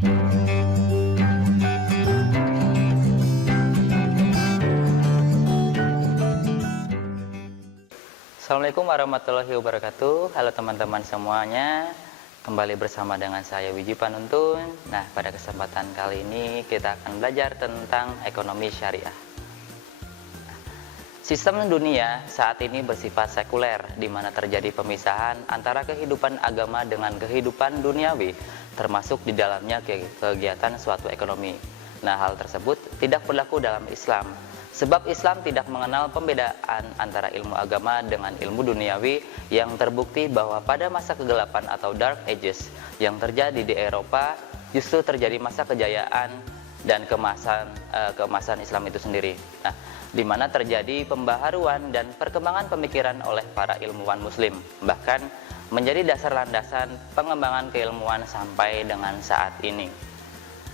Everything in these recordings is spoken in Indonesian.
Assalamualaikum warahmatullahi wabarakatuh. Halo teman-teman semuanya, kembali bersama dengan saya Wiji Panuntun. Nah, pada kesempatan kali ini kita akan belajar tentang ekonomi syariah. Sistem dunia saat ini bersifat sekuler, di mana terjadi pemisahan antara kehidupan agama dengan kehidupan duniawi, termasuk di dalamnya kegiatan suatu ekonomi. Nah, hal tersebut tidak berlaku dalam Islam. Sebab Islam tidak mengenal pembedaan antara ilmu agama dengan ilmu duniawi, yang terbukti bahwa pada masa kegelapan atau Dark Ages yang terjadi di Eropa, justru terjadi masa kejayaan dan keemasan Islam itu sendiri. Nah, di mana terjadi pembaharuan dan perkembangan pemikiran oleh para ilmuwan Muslim, bahkan menjadi dasar landasan pengembangan keilmuan sampai dengan saat ini.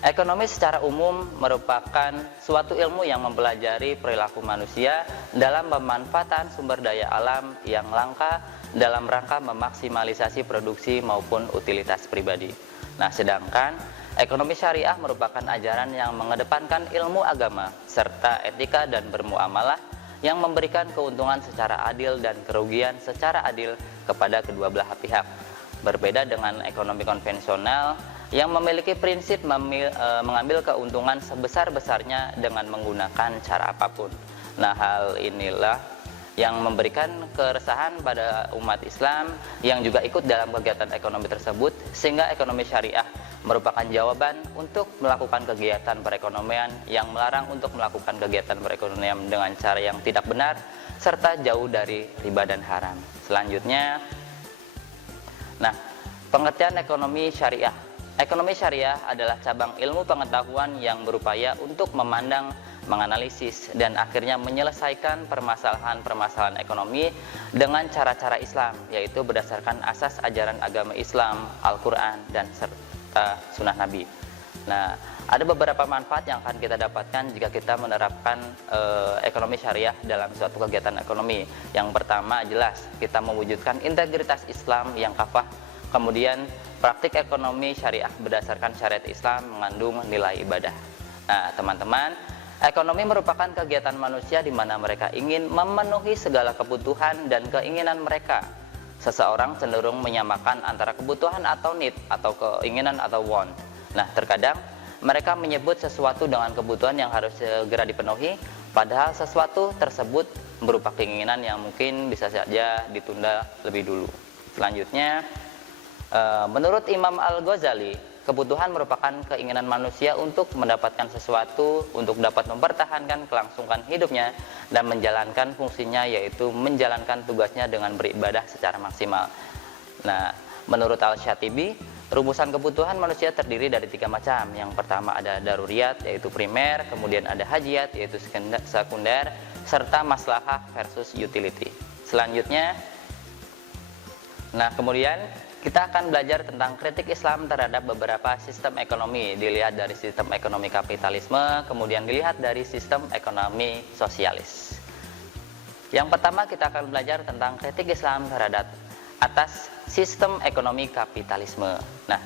Ekonomi secara umum merupakan suatu ilmu yang mempelajari perilaku manusia dalam pemanfaatan sumber daya alam yang langka dalam rangka memaksimalisasi produksi maupun utilitas pribadi. Nah, sedangkan ekonomi syariah merupakan ajaran yang mengedepankan ilmu agama serta etika dan bermuamalah yang memberikan keuntungan secara adil dan kerugian secara adil kepada kedua belah pihak. Berbeda dengan ekonomi konvensional yang memiliki prinsip mengambil keuntungan sebesar-besarnya dengan menggunakan cara apapun. Nah, hal inilah yang memberikan keresahan pada umat Islam yang juga ikut dalam kegiatan ekonomi tersebut, sehingga ekonomi syariah merupakan jawaban untuk melakukan kegiatan perekonomian yang melarang untuk melakukan kegiatan perekonomian dengan cara yang tidak benar serta jauh dari riba dan haram. Selanjutnya, nah, pengertian ekonomi syariah. Ekonomi syariah adalah cabang ilmu pengetahuan yang berupaya untuk memandang, menganalisis, dan akhirnya menyelesaikan permasalahan-permasalahan ekonomi dengan cara-cara Islam, yaitu berdasarkan asas ajaran agama Islam, Al-Quran, dan serta sunnah Nabi. Nah, ada beberapa manfaat yang akan kita dapatkan jika kita menerapkan ekonomi syariah dalam suatu kegiatan ekonomi. Yang pertama, jelas kita mewujudkan integritas Islam yang kafah. Kemudian, praktik ekonomi syariah berdasarkan syariat Islam mengandung nilai ibadah. Nah, teman-teman, ekonomi merupakan kegiatan manusia di mana mereka ingin memenuhi segala kebutuhan dan keinginan mereka. Seseorang cenderung menyamakan antara kebutuhan atau need, atau keinginan atau want. Nah, terkadang mereka menyebut sesuatu dengan kebutuhan yang harus segera dipenuhi, padahal sesuatu tersebut berupa keinginan yang mungkin bisa saja ditunda lebih dulu. Selanjutnya, menurut Imam Al-Ghazali, kebutuhan merupakan keinginan manusia untuk mendapatkan sesuatu untuk dapat mempertahankan kelangsungan hidupnya dan menjalankan fungsinya, yaitu menjalankan tugasnya dengan beribadah secara maksimal. Nah, menurut Al-Syatibi, rumusan kebutuhan manusia terdiri dari 3 macam. Yang pertama ada daruriyat, yaitu primer, kemudian ada hajiyat, yaitu sekunder, serta maslahah versus utility. Selanjutnya, nah, kemudian kita akan belajar tentang kritik Islam terhadap beberapa sistem ekonomi. Dilihat dari sistem ekonomi kapitalisme, kemudian dilihat dari sistem ekonomi sosialis. Yang pertama, kita akan belajar tentang kritik Islam terhadap atas sistem ekonomi kapitalisme. Nah,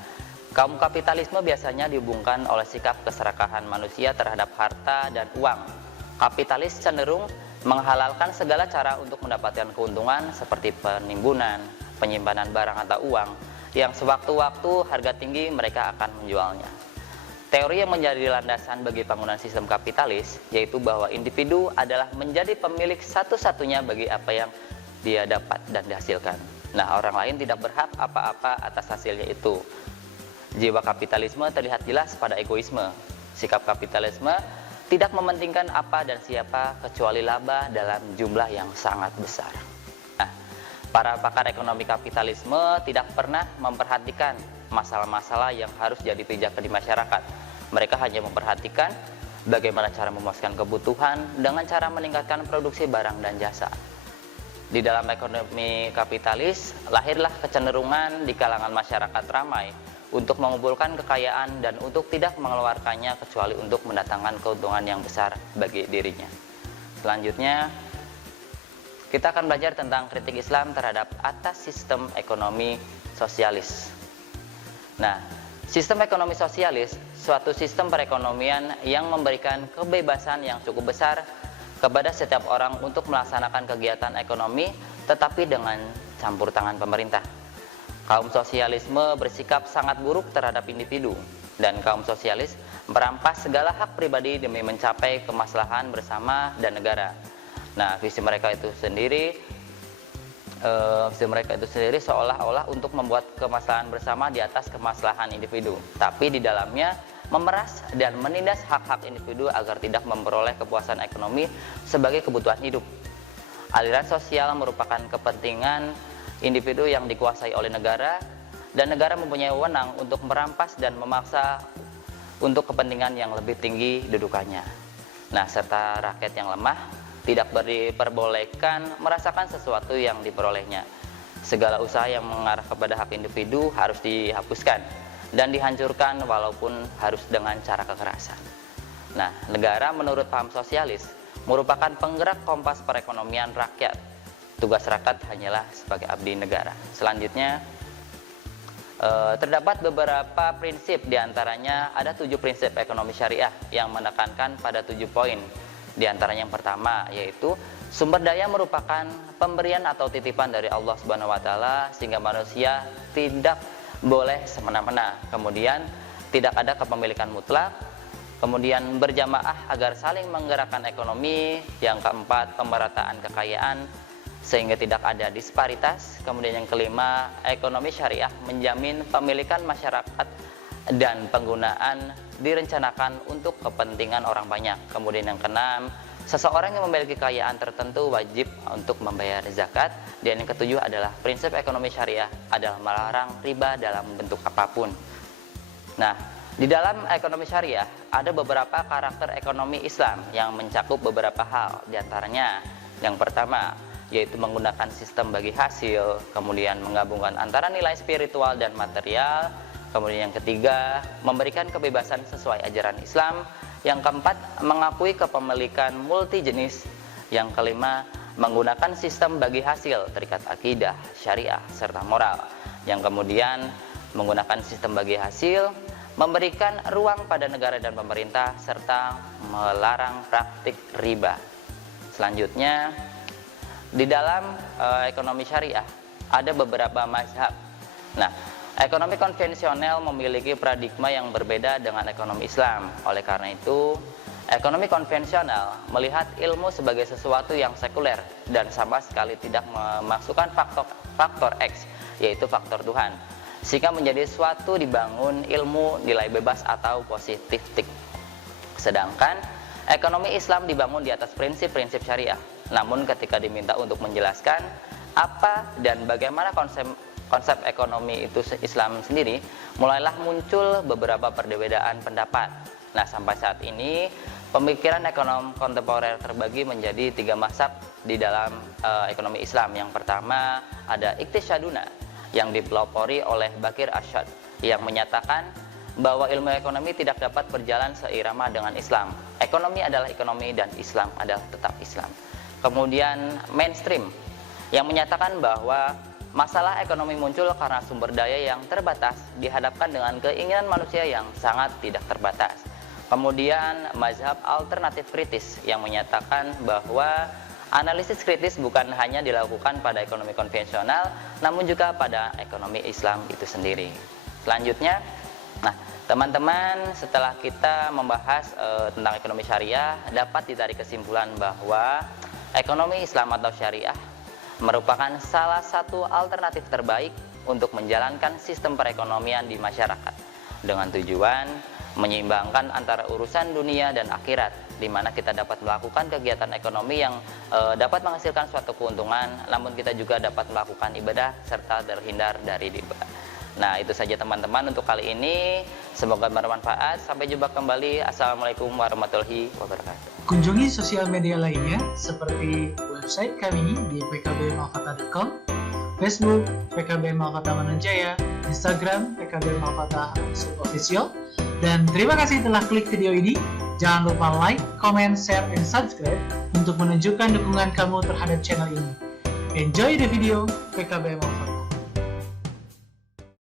kaum kapitalisme biasanya dihubungkan oleh sikap keserakahan manusia terhadap harta dan uang. Kapitalis cenderung menghalalkan segala cara untuk mendapatkan keuntungan seperti penimbunan, penyimpanan barang atau uang yang sewaktu-waktu harga tinggi mereka akan menjualnya. Teori yang menjadi landasan bagi bangunan sistem kapitalis yaitu bahwa individu adalah menjadi pemilik satu-satunya bagi apa yang dia dapat dan dihasilkan. Nah, orang lain tidak berhak apa-apa atas hasilnya itu. Jiwa kapitalisme terlihat jelas pada egoisme. Sikap kapitalisme tidak mementingkan apa dan siapa kecuali laba dalam jumlah yang sangat besar. Para pakar ekonomi kapitalisme tidak pernah memperhatikan masalah-masalah yang harus jadi pijakan di masyarakat. Mereka hanya memperhatikan bagaimana cara memuaskan kebutuhan dengan cara meningkatkan produksi barang dan jasa. Di dalam ekonomi kapitalis, lahirlah kecenderungan di kalangan masyarakat ramai untuk mengumpulkan kekayaan dan untuk tidak mengeluarkannya kecuali untuk mendatangkan keuntungan yang besar bagi dirinya. Selanjutnya, kita akan belajar tentang kritik Islam terhadap atas sistem ekonomi sosialis. Nah, Sistem ekonomi sosialis, suatu sistem perekonomian yang memberikan kebebasan yang cukup besar kepada setiap orang untuk melaksanakan kegiatan ekonomi, tetapi dengan campur tangan pemerintah. Kaum sosialisme bersikap sangat buruk terhadap individu, dan kaum sosialis merampas segala hak pribadi demi mencapai kemaslahan bersama dan negara. Nah, visi mereka itu sendiri seolah-olah untuk membuat kemaslahan bersama di atas kemaslahan individu, tapi di dalamnya memeras dan menindas hak-hak individu agar tidak memperoleh kepuasan ekonomi sebagai kebutuhan hidup. Aliran sosial merupakan kepentingan individu yang dikuasai oleh negara, dan negara mempunyai wewenang untuk merampas dan memaksa untuk kepentingan yang lebih tinggi dudukannya. Nah, serta rakyat yang lemah tidak diperbolehkan merasakan sesuatu yang diperolehnya. Segala usaha yang mengarah kepada hak individu harus dihapuskan dan dihancurkan walaupun harus dengan cara kekerasan. Nah, negara menurut paham sosialis merupakan penggerak kompas perekonomian rakyat. Tugas rakyat hanyalah sebagai abdi negara. Selanjutnya, terdapat beberapa prinsip, diantaranya ada 7 prinsip ekonomi syariah yang menekankan pada 7 poin. Di antaranya yang pertama yaitu sumber daya merupakan pemberian atau titipan dari Allah Subhanahu wa taala, sehingga manusia tidak boleh semena-mena. Kemudian tidak ada kepemilikan mutlak. Kemudian berjamaah agar saling menggerakkan ekonomi. Yang keempat, pemerataan kekayaan sehingga tidak ada disparitas. Kemudian yang kelima, ekonomi syariah menjamin pemilikan masyarakat dan penggunaan direncanakan untuk kepentingan orang banyak. Kemudian yang keenam, seseorang yang memiliki kekayaan tertentu wajib untuk membayar zakat. Dan yang ketujuh adalah prinsip ekonomi syariah adalah melarang riba dalam bentuk apapun. Nah, di dalam ekonomi syariah ada beberapa karakter ekonomi Islam yang mencakup beberapa hal. Di antaranya yang pertama yaitu menggunakan sistem bagi hasil, kemudian menggabungkan antara nilai spiritual dan material. Kemudian yang ketiga, memberikan kebebasan sesuai ajaran Islam. Yang keempat, mengakui kepemilikan multi jenis. Yang kelima, menggunakan sistem bagi hasil terikat akidah, syariah, serta moral. Yang kemudian, menggunakan sistem bagi hasil, memberikan ruang pada negara dan pemerintah, serta melarang praktik riba. Selanjutnya, di dalam ekonomi syariah ada beberapa mazhab. Nah, ekonomi konvensional memiliki paradigma yang berbeda dengan ekonomi Islam. Oleh karena itu, ekonomi konvensional melihat ilmu sebagai sesuatu yang sekuler dan sama sekali tidak memasukkan faktor X, yaitu faktor Tuhan, sehingga menjadi suatu dibangun ilmu nilai bebas atau positifik. Sedangkan ekonomi Islam dibangun di atas prinsip-prinsip syariah. Namun ketika diminta untuk menjelaskan apa dan bagaimana konsep ekonomi itu Islam sendiri, mulailah muncul beberapa perbedaan pendapat. Nah, sampai saat ini pemikiran ekonom kontemporer terbagi menjadi 3 mazhab di dalam ekonomi Islam. Yang pertama ada Iqtisaduna yang dipelopori oleh Bakir Arsyad yang menyatakan bahwa ilmu ekonomi tidak dapat berjalan seirama dengan Islam. Ekonomi adalah ekonomi dan Islam adalah tetap Islam. Kemudian mainstream yang menyatakan bahwa masalah ekonomi muncul karena sumber daya yang terbatas dihadapkan dengan keinginan manusia yang sangat tidak terbatas. Kemudian mazhab alternatif kritis yang menyatakan bahwa analisis kritis bukan hanya dilakukan pada ekonomi konvensional, namun juga pada ekonomi Islam itu sendiri. Selanjutnya, nah teman-teman, setelah kita membahas tentang ekonomi syariah, dapat ditarik kesimpulan bahwa ekonomi Islam atau syariah merupakan salah satu alternatif terbaik untuk menjalankan sistem perekonomian di masyarakat dengan tujuan menyeimbangkan antara urusan dunia dan akhirat, di mana kita dapat melakukan kegiatan ekonomi yang dapat menghasilkan suatu keuntungan, namun kita juga dapat melakukan ibadah serta terhindar dari riba. Nah, itu saja teman-teman untuk kali ini. Semoga bermanfaat. Sampai jumpa kembali. Assalamualaikum warahmatullahi wabarakatuh. Kunjungi sosial media lainnya seperti website kami di pkbmalfata.com, Facebook PKB Malfata Mananjaya, Instagram PKB Malfata _official. Dan terima kasih telah klik video ini. Jangan lupa like, comment, share, and subscribe untuk menunjukkan dukungan kamu terhadap channel ini. Enjoy the video PKB Malfata.